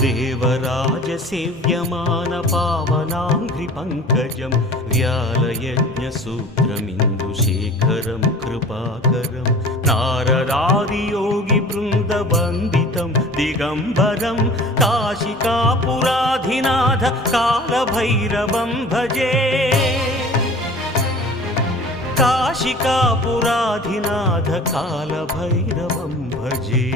देवराजसेव्यमान पावनाङ्घ्रिपङ्कजं व्यालयज्ञसूत्रमिन्दुशेखरं कृपाकरं नारदादियोगिवृन्दवन्दितं दिगम्बरं काशिकापुराधिनाथ कालभैरवं भजे काशिकापुराधिनाथ कालभैरवं भजे।